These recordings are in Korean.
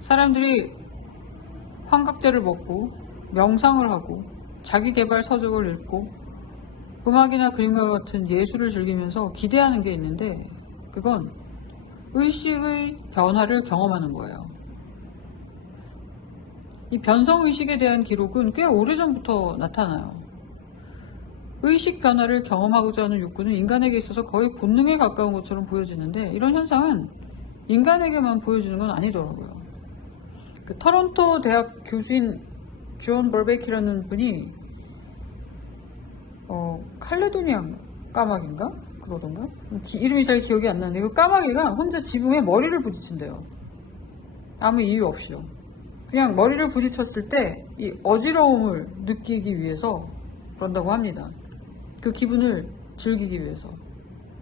사람들이 환각제를 먹고 명상을 하고 자기 개발 서적을 읽고 음악이나 그림과 같은 예술을 즐기면서 기대하는 게 있는데, 그건 의식의 변화를 경험하는 거예요. 이 변성의식에 대한 기록은 꽤 오래전부터 나타나요. 의식 변화를 경험하고자 하는 욕구는 인간에게 있어서 거의 본능에 가까운 것처럼 보여지는데, 이런 현상은 인간에게만 보여지는 건 아니더라고요. 그 토론토 대학 교수인 존 벌베키라는 분이 칼레도니안 까마귀인가? 그러던가? 이름이 잘 기억이 안 나는데, 그 까마귀가 혼자 지붕에 머리를 부딪힌대요. 아무 이유 없이요. 그냥 머리를 부딪혔을 때 이 어지러움을 느끼기 위해서 그런다고 합니다. 그 기분을 즐기기 위해서.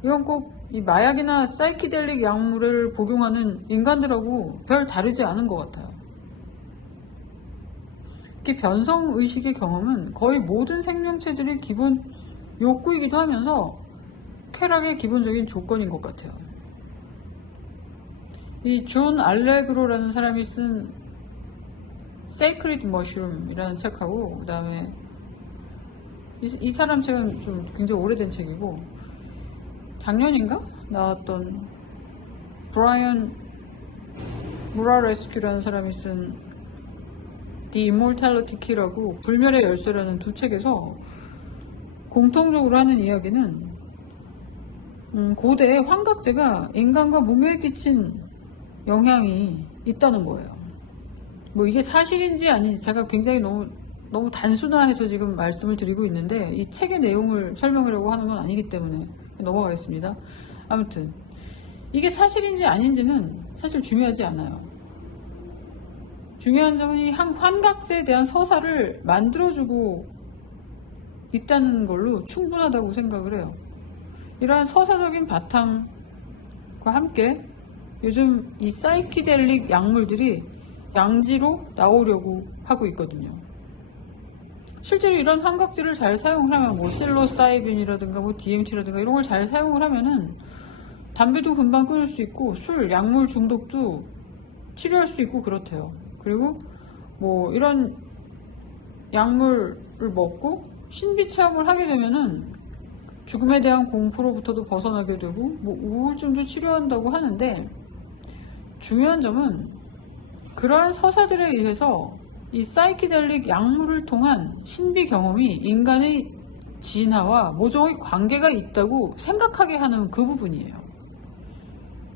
이건 꼭 이 마약이나 사이키델릭 약물을 복용하는 인간들하고 별 다르지 않은 것 같아요. 특히 변성의식의 경험은 거의 모든 생명체들의 기본 욕구이기도 하면서 쾌락의 기본적인 조건인 것 같아요. 이 존 알레그로라는 사람이 쓴 Sacred Mushroom이라는 책하고, 그 다음에 이 사람 책은 좀 굉장히 오래된 책이고, 작년인가 나왔던 브라이언 무라레스큐라는 사람이 쓴 The Immortality Key라고 불멸의 열쇠라는 두 책에서 공통적으로 하는 이야기는 고대 환각제가 인간과 문명에 끼친 영향이 있다는 거예요. 뭐 이게 사실인지 아닌지 제가 굉장히 너무 단순화해서 지금 말씀을 드리고 있는데, 이 책의 내용을 설명하려고 하는 건 아니기 때문에 넘어가겠습니다. 아무튼 이게 사실인지 아닌지는 사실 중요하지 않아요. 중요한 점은 이 환각제에 대한 서사를 만들어주고 있다는 걸로 충분하다고 생각을 해요. 이러한 서사적인 바탕과 함께 요즘 이 사이키델릭 약물들이 양지로 나오려고 하고 있거든요. 실제로 이런 환각제를 잘 사용을 하면 뭐 실로사이빈이라든가 뭐 DMT라든가 이런 걸 잘 사용을 하면은 담배도 금방 끊을 수 있고 술, 약물 중독도 치료할 수 있고 그렇대요. 그리고 뭐 이런 약물을 먹고 신비 체험을 하게 되면은 죽음에 대한 공포로부터도 벗어나게 되고 뭐 우울증도 치료한다고 하는데, 중요한 점은 그러한 서사들에 의해서 이 사이키델릭 약물을 통한 신비 경험이 인간의 진화와 모종의 관계가 있다고 생각하게 하는 그 부분이에요.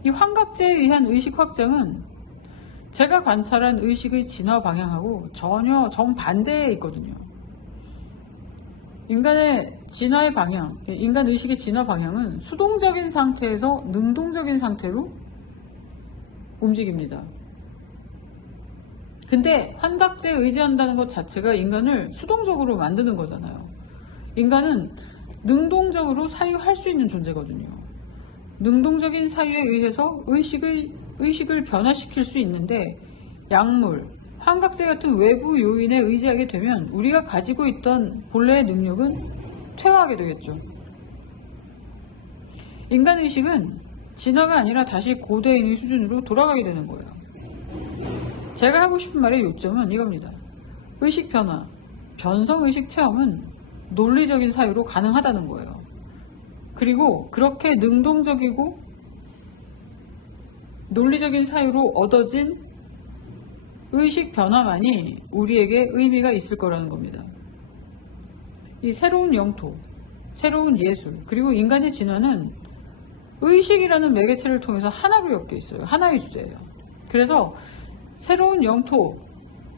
이 환각제에 의한 의식 확장은 제가 관찰한 의식의 진화 방향하고 전혀 정반대에 있거든요. 인간의 진화의 방향, 인간 의식의 진화 방향은 수동적인 상태에서 능동적인 상태로 움직입니다. 근데 환각제에 의지한다는 것 자체가 인간을 수동적으로 만드는 거잖아요. 인간은 능동적으로 사유할 수 있는 존재거든요. 능동적인 사유에 의해서 의식을 변화시킬 수 있는데, 약물, 환각제 같은 외부 요인에 의지하게 되면 우리가 가지고 있던 본래의 능력은 퇴화하게 되겠죠. 인간의식은 진화가 아니라 다시 고대인의 수준으로 돌아가게 되는 거예요. 제가 하고 싶은 말의 요점은 이겁니다. 의식 변화, 변성의식 체험은 논리적인 사유로 가능하다는 거예요. 그리고 그렇게 능동적이고 논리적인 사유로 얻어진 의식 변화만이 우리에게 의미가 있을 거라는 겁니다. 이 새로운 영토, 새로운 예술, 그리고 인간의 진화는 의식이라는 매개체를 통해서 하나로 엮여 있어요. 하나의 주제예요. 그래서 새로운 영토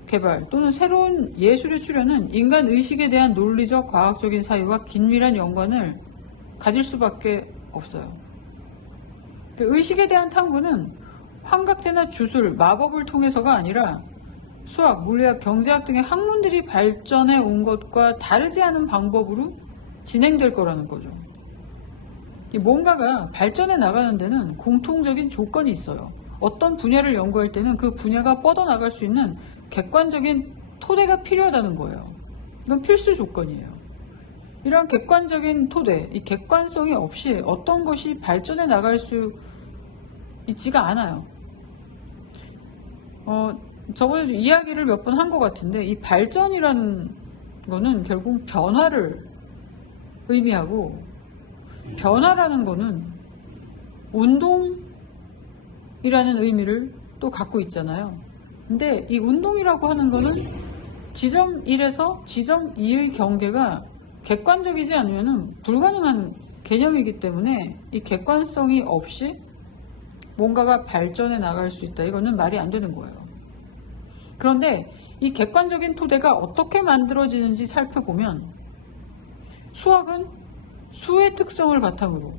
개발 또는 새로운 예술의 출현은 인간 의식에 대한 논리적 과학적인 사유와 긴밀한 연관을 가질 수밖에 없어요. 의식에 대한 탐구는 환각제나 주술, 마법을 통해서가 아니라 수학, 물리학, 경제학 등의 학문들이 발전해 온 것과 다르지 않은 방법으로 진행될 거라는 거죠. 뭔가가 발전해 나가는 데는 공통적인 조건이 있어요. 어떤 분야를 연구할 때는 그 분야가 뻗어나갈 수 있는 객관적인 토대가 필요하다는 거예요. 이건 필수 조건이에요. 이런 객관적인 토대, 이 객관성이 없이 어떤 것이 발전해 나갈 수 있지가 않아요. 저번에 이야기를 몇 번 한 것 같은데 이 발전이라는 거는 결국 변화를 의미하고 변화라는 거는 운동이라는 의미를 또 갖고 있잖아요. 근데 이 운동이라고 하는 거는 지점 1에서 지점 2의 경계가 객관적이지 않으면 불가능한 개념이기 때문에 이 객관성이 없이 뭔가가 발전해 나갈 수 있다. 이거는 말이 안 되는 거예요. 그런데 이 객관적인 토대가 어떻게 만들어지는지 살펴보면 수학은 수의 특성을 바탕으로,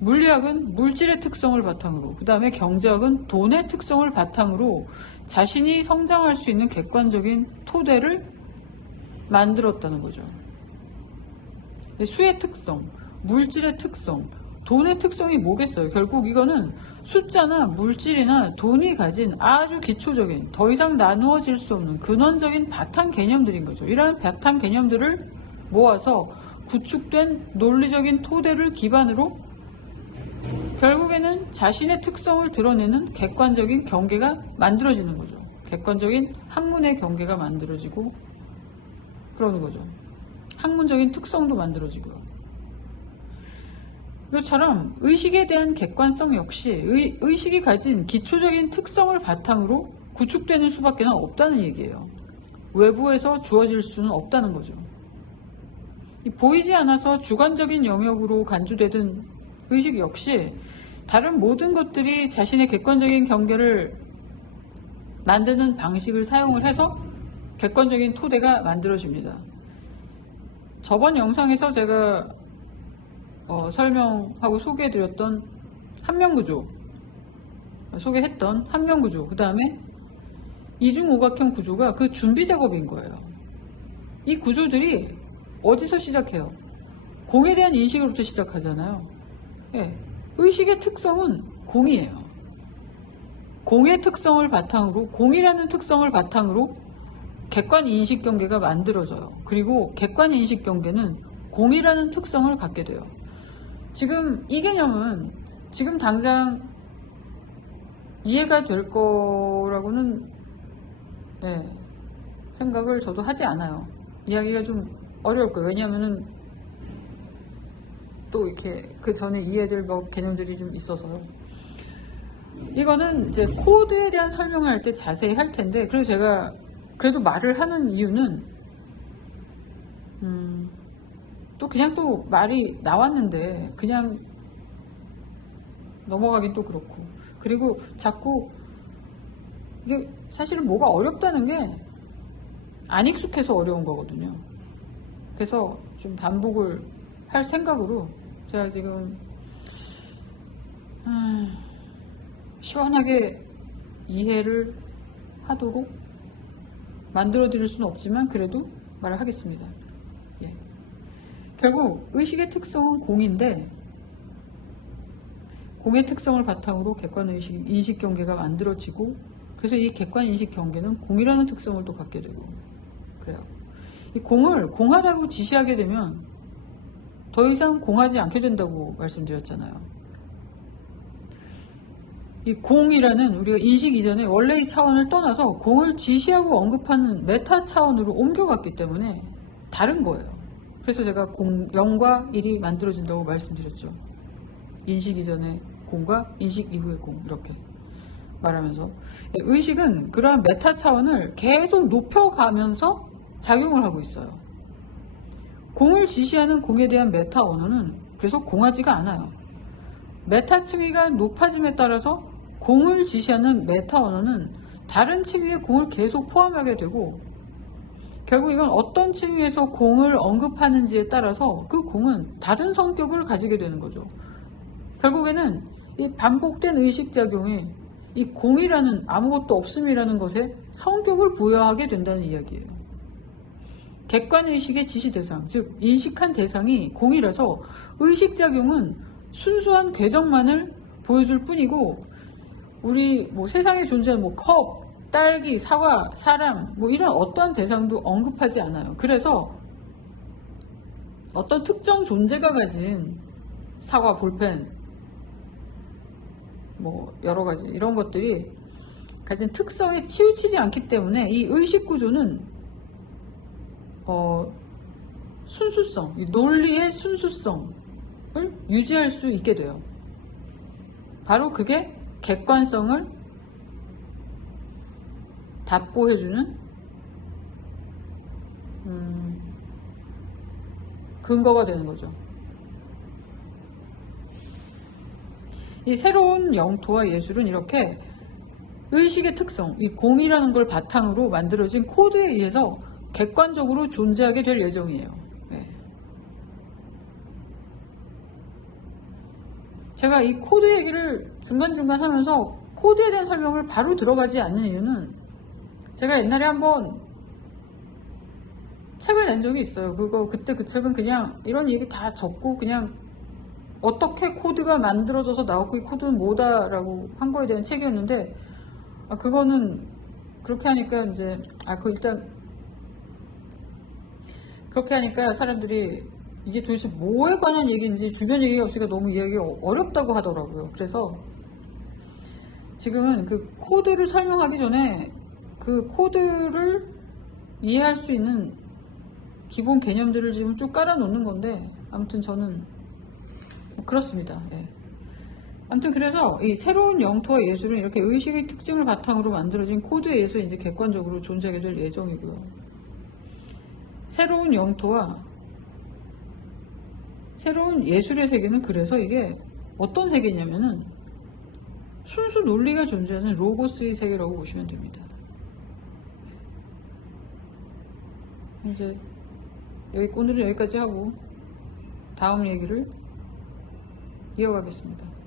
물리학은 물질의 특성을 바탕으로, 그 다음에 경제학은 돈의 특성을 바탕으로 자신이 성장할 수 있는 객관적인 토대를 만들었다는 거죠. 수의 특성, 물질의 특성, 돈의 특성이 뭐겠어요? 결국 이거는 숫자나 물질이나 돈이 가진 아주 기초적인, 더 이상 나누어질 수 없는 근원적인 바탕 개념들인 거죠. 이러한 바탕 개념들을 모아서 구축된 논리적인 토대를 기반으로 결국에는 자신의 특성을 드러내는 객관적인 경계가 만들어지는 거죠. 객관적인 학문의 경계가 만들어지고 그러는 거죠. 학문적인 특성도 만들어지고요. 이것처럼 의식에 대한 객관성 역시 의식이 가진 기초적인 특성을 바탕으로 구축되는 수밖에 없다는 얘기예요. 외부에서 주어질 수는 없다는 거죠. 보이지 않아서 주관적인 영역으로 간주되던 의식 역시 다른 모든 것들이 자신의 객관적인 경계를 만드는 방식을 사용을 해서 객관적인 토대가 만들어집니다. 저번 영상에서 제가 설명하고 소개해드렸던 함명구조, 소개했던 함명구조, 그 다음에 이중오각형 구조가 그 준비 작업인 거예요. 이 구조들이 어디서 시작해요? 공에 대한 인식으로부터 시작하잖아요. 예, 의식의 특성은 공이에요. 공의 특성을 바탕으로, 공이라는 특성을 바탕으로 객관 인식 경계가 만들어져요. 그리고 객관 인식 경계는 공이라는 특성을 갖게 돼요. 지금 이 개념은 지금 당장 이해가 될 거라고는 생각을 저도 하지 않아요. 이야기가 좀 어려울 거예요. 왜냐하면은 또 이렇게 그 전에 이해될 개념들이 좀 있어서요. 이거는 이제 코드에 대한 설명을 할 때 자세히 할 텐데, 그리고 제가 그래도 말을 하는 이유는 또 그냥 또 말이 나왔는데 그냥 넘어가긴 또 그렇고, 그리고 자꾸 이게 사실은 뭐가 어렵다는 게 안 익숙해서 어려운 거거든요. 그래서 좀 반복을 할 생각으로 제가 지금 시원하게 이해를 하도록 만들어 드릴 수는 없지만 그래도 말을 하겠습니다. 예. 결국 의식의 특성은 공인데, 공의 특성을 바탕으로 객관의식, 인식 경계가 만들어지고, 그래서 이 객관인식 경계는 공이라는 특성을 또 갖게 되고 그래요. 이 공을 공하다고 지시하게 되면 더 이상 공하지 않게 된다고 말씀드렸잖아요. 이 공이라는 우리가 인식 이전에 원래의 차원을 떠나서 공을 지시하고 언급하는 메타 차원으로 옮겨갔기 때문에 다른 거예요. 그래서 제가 0과 1이 만들어진다고 말씀드렸죠. 인식 이전의 공과 인식 이후의 공, 이렇게 말하면서 의식은 그러한 메타 차원을 계속 높여가면서 작용을 하고 있어요. 공을 지시하는 공에 대한 메타 언어는 그래서 공하지가 않아요. 메타 층위가 높아짐에 따라서 공을 지시하는 메타 언어는 다른 층위의 공을 계속 포함하게 되고, 결국 이건 어떤 층위에서 공을 언급하는지에 따라서 그 공은 다른 성격을 가지게 되는 거죠. 결국에는 이 반복된 의식작용이 이 공이라는 아무것도 없음이라는 것에 성격을 부여하게 된다는 이야기예요. 객관의식의 지시 대상, 즉 인식한 대상이 공이라서 의식작용은 순수한 궤적만을 보여줄 뿐이고, 우리 뭐 세상에 존재하는 뭐 컵, 딸기, 사과, 사람 뭐 이런 어떠한 대상도 언급하지 않아요. 그래서 어떤 특정 존재가 가진 사과, 볼펜 뭐 여러 가지 이런 것들이 가진 특성에 치우치지 않기 때문에 이 의식 구조는 순수성, 이 논리의 순수성을 유지할 수 있게 돼요. 바로 그게 객관성을 답보해주는 근거가 되는 거죠. 이 새로운 영토와 예술은 이렇게 의식의 특성, 이 공이라는 걸 바탕으로 만들어진 코드에 의해서 객관적으로 존재하게 될 예정이에요. 네. 제가 이 코드 얘기를 중간중간 하면서 코드에 대한 설명을 바로 들어가지 않는 이유는 제가 옛날에 한번 책을 낸 적이 있어요. 그때 그 책은 그냥 이런 얘기 다 적고 그냥 어떻게 코드가 만들어져서 나왔고 이 코드는 뭐다라고 한 거에 대한 책이었는데 그거는 그렇게 하니까 이제 일단 그렇게 하니까 사람들이 이게 도대체 뭐에 관한 얘기인지 주변 얘기가 없으니까 너무 이해하기 어렵다고 하더라고요. 그래서 지금은 그 코드를 설명하기 전에 그 코드를 이해할 수 있는 기본 개념들을 지금 쭉 깔아 놓는 건데 아무튼 저는 그렇습니다. 예. 아무튼 그래서 이 새로운 영토와 예술은 이렇게 의식의 특징을 바탕으로 만들어진 코드에 의해서 이제 객관적으로 존재하게 될 예정이고요. 새로운 영토와 새로운 예술의 세계는 그래서 이게 어떤 세계냐면은 순수 논리가 존재하는 로고스의 세계라고 보시면 됩니다. 이제 오늘은 여기까지 하고 다음 얘기를 이어가겠습니다.